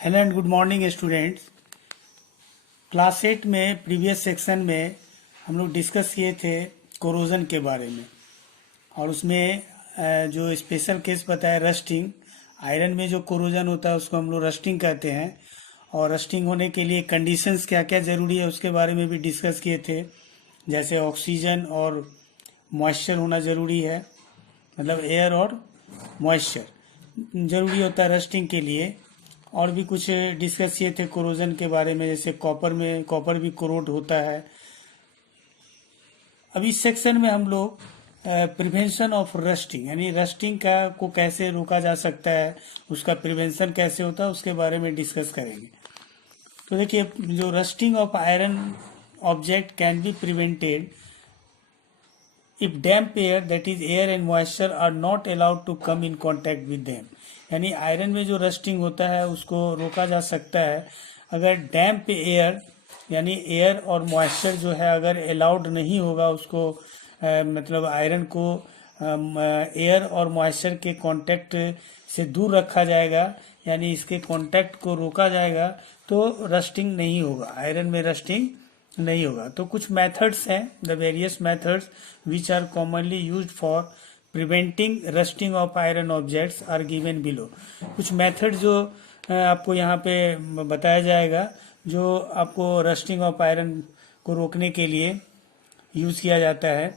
Hello and good morning students. Class 8 में previous section में हम लोग डिस्कस किए थे कोरोजन के बारे में, और उसमें जो स्पेशल केस बताया रस्टिंग। आयरन में जो कोरोजन होता है उसको हम लोग रस्टिंग कहते हैं, और रस्टिंग होने के लिए कंडीशंस क्या क्या ज़रूरी है उसके बारे में भी डिस्कस किए थे। जैसे ऑक्सीजन और मॉइस्चर होना ज़रूरी है, मतलब एयर और मॉइस्चर ज़रूरी होता है रस्टिंग के लिए। और भी कुछ डिस्कस किए थे कोरोजन के बारे में, जैसे कॉपर भी कोरोड होता है। अब इस सेक्शन में हम लोग प्रिवेंशन ऑफ रस्टिंग यानी रस्टिंग का को कैसे रोका जा सकता है, उसका प्रिवेंशन कैसे होता है उसके बारे में डिस्कस करेंगे। तो देखिए, जो rusting of iron object can be prevented if damp air, that is air and moisture are not allowed to come in contact with them. यानी आयरन में जो रस्टिंग होता है उसको रोका जा सकता है अगर डैम्प एयर यानी एयर और मॉइस्चर जो है अगर अलाउड नहीं होगा उसको, मतलब आयरन को एयर और मॉइस्चर के कांटेक्ट से दूर रखा जाएगा, यानी इसके कांटेक्ट को रोका जाएगा, तो रस्टिंग नहीं होगा, आयरन में रस्टिंग नहीं होगा। तो कुछ मेथड्स हैं, the various methods which are commonly used for preventing rusting of iron objects are given below. कुछ मेथड जो आपको यहाँ पे बताया जाएगा जो आपको रस्टिंग ऑफ आयरन को रोकने के लिए यूज़ किया जाता है।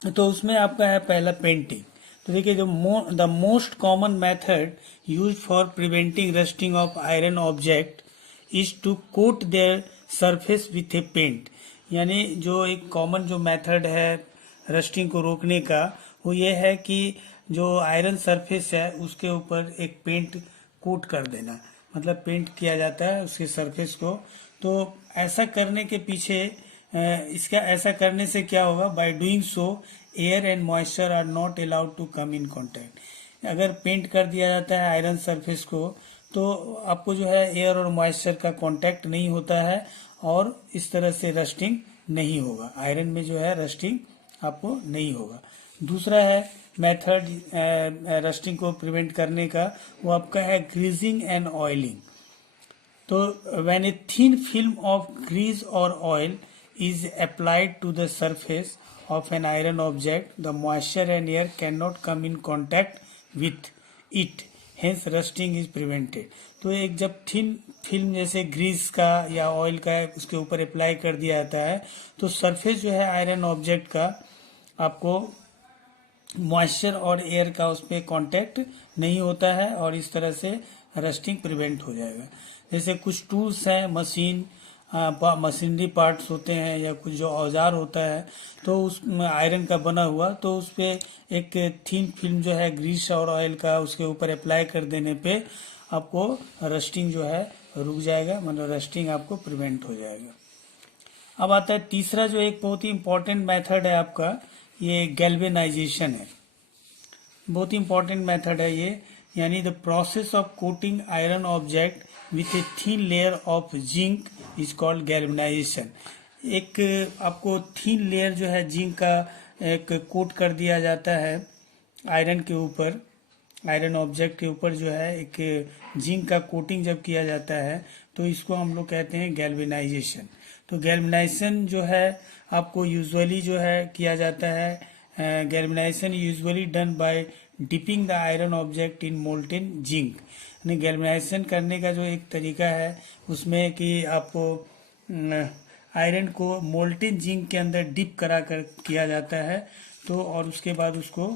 तो उसमें आपका है पहला पेंटिंग। तो देखिए, जो the most common method use for preventing rusting of iron object is to coat their surface with a paint. यानी जो एक कॉमन जो मेथड है रस्टिंग को रोकने का, वो ये है कि जो आयरन सरफेस है उसके ऊपर एक पेंट कोट कर देना, मतलब पेंट किया जाता है उसके सरफेस को। तो ऐसा करने के पीछे इसका ऐसा करने से क्या होगा, by doing so air and moisture are not allowed to come in contact. अगर पेंट कर दिया जाता है आयरन सरफेस को तो आपको जो है एयर और मॉइस्चर का कांटेक्ट नहीं होता है, और इस तरह से रस्टिंग नहीं होगा, आयरन में जो है रस्टिंग आपको नहीं होगा। दूसरा है मेथड रस्टिंग को प्रिवेंट करने का, वो आपका है ग्रीजिंग एंड ऑयलिंग। तो when a thin film of grease और oil is applied to the surface of an iron object, the moisture and air cannot come in contact with it, hence rusting is prevented। तो एक जब thin film जैसे Greece का या oil का उसके ऊपर अप्लाई कर दिया जाता है तो सरफेस जो है आयरन ऑब्जेक्ट का आपको मॉइस्चर और एयर का उस पर कॉन्टेक्ट नहीं होता है, और इस तरह से रस्टिंग प्रिवेंट हो जाएगा। जैसे कुछ टूल्स हैं, मशीनरी पार्ट्स होते हैं या कुछ जो औजार होता है, तो उस आयरन का बना हुआ, तो उस पर एक थिन फिल्म जो है ग्रीस और ऑयल का उसके ऊपर अप्लाई कर देने पे आपको रस्टिंग जो है रुक जाएगा, मतलब रस्टिंग आपको प्रिवेंट हो जाएगा। अब आता है तीसरा जो एक बहुत ही इंपॉर्टेंट मेथड है आपका, ये गैल्वेनाइजेशन है। बहुत ही इंपॉर्टेंट मेथड है ये, यानी the process of coating iron object with a thin layer of zinc is called galvanisation. एक आपको थिन लेयर जो है जिंक का एक कोट कर दिया जाता है आयरन के ऊपर, आयरन ऑब्जेक्ट के ऊपर जो है एक जिंक का कोटिंग जब किया जाता है तो इसको हम लोग कहते हैं गैल्वेनाइजेशन। तो गैल्वेनाइजेशन जो है आपको यूजुअली जो है किया जाता है, galvanisation usually done by dipping the iron object in molten zinc. यानी गैल्वेनाइजेशन करने का जो एक तरीका है उसमें कि आपको आयरन को मोल्टेन जिंक के अंदर डिप करा कर किया जाता है, तो और उसके बाद उसको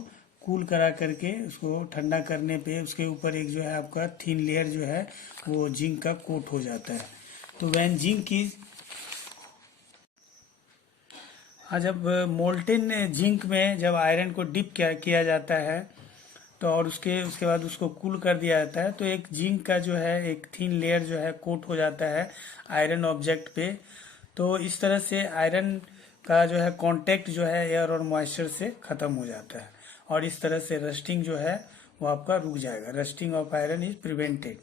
कूल करा करके उसको ठंडा करने पे उसके ऊपर एक जो है आपका थिन लेयर जो है वो जिंक का कोट हो जाता है। तो व्हेन जिंक इज जब मोल्टेन जिंक में जब आयरन को डिप किया जाता है तो और उसके बाद उसको कूल कर दिया जाता है, तो एक जिंक का जो है एक थिन लेयर जो है कोट हो जाता है आयरन ऑब्जेक्ट पे। तो इस तरह से आयरन का जो है कांटेक्ट जो है एयर और मॉइस्चर से ख़त्म हो जाता है, और इस तरह से रस्टिंग जो है वो आपका रुक जाएगा, rusting of iron is prevented.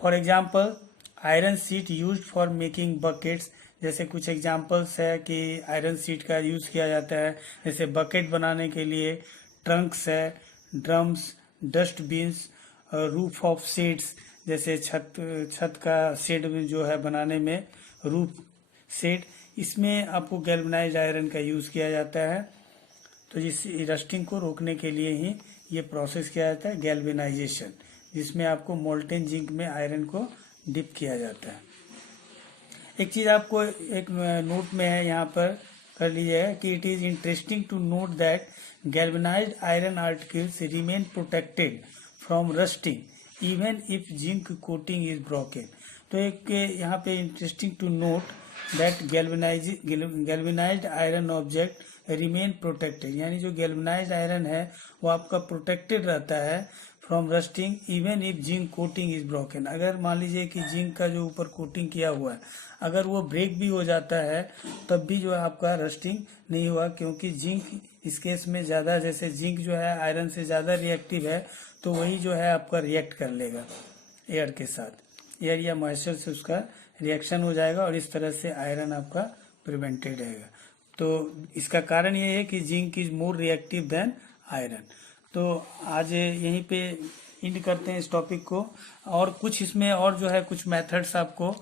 For example iron seat use for making buckets. जैसे कुछ एग्जाम्पल्स है कि आयरन सीट का यूज़ किया जाता है जैसे बकेट बनाने के लिए, ट्रंक्स है, drums, dustbins, roof of shades, जैसे छत का शेड में जो है बनाने में रूफ शेड, इसमें आपको गैल्वेनाइज्ड आयरन का यूज़ किया जाता है। तो जिस रस्टिंग को रोकने के लिए ही ये प्रोसेस किया जाता है गैल्वेनाइजेशन, जिसमें आपको मोल्टेन जिंक में आयरन को डिप किया जाता है। एक चीज़ आपको एक नोट में है यहाँ पर कर लीजिए कि it is interesting to note that galvanised iron articles remain protected from rusting even if zinc coating is broken. तो एक यहाँ पे interesting to note that galvanised iron object remain protected, यानी जो गैल्वेनाइज्ड आयरन है वो आपका प्रोटेक्टेड रहता है from rusting even if zinc coating is broken. अगर मान लीजिए कि जिंक का जो ऊपर कोटिंग किया हुआ है अगर वो ब्रेक भी हो जाता है तब भी जो है आपका रस्टिंग नहीं हुआ, क्योंकि जिंक इस केस में ज़्यादा, जैसे जिंक जो है आयरन से ज़्यादा रिएक्टिव है तो वही जो है आपका रिएक्ट कर लेगा एयर के साथ, एयर या मॉइस्चर से उसका रिएक्शन हो जाएगा और इस तरह से आयरन आपका प्रिवेंटेड रहेगा। तो इसका कारण ये है कि zinc is more reactive than iron. तो आज यहीं पे एंड करते हैं इस टॉपिक को, और कुछ इसमें और जो है कुछ मेथड्स आपको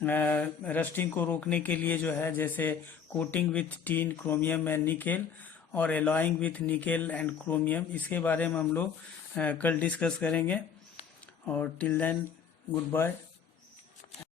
रस्टिंग को रोकने के लिए जो है, जैसे coating with tin, chromium and nickel, और alloying with nickel and chromium, इसके बारे में हम लोग कल डिस्कस करेंगे। और टिल देन गुड बाय।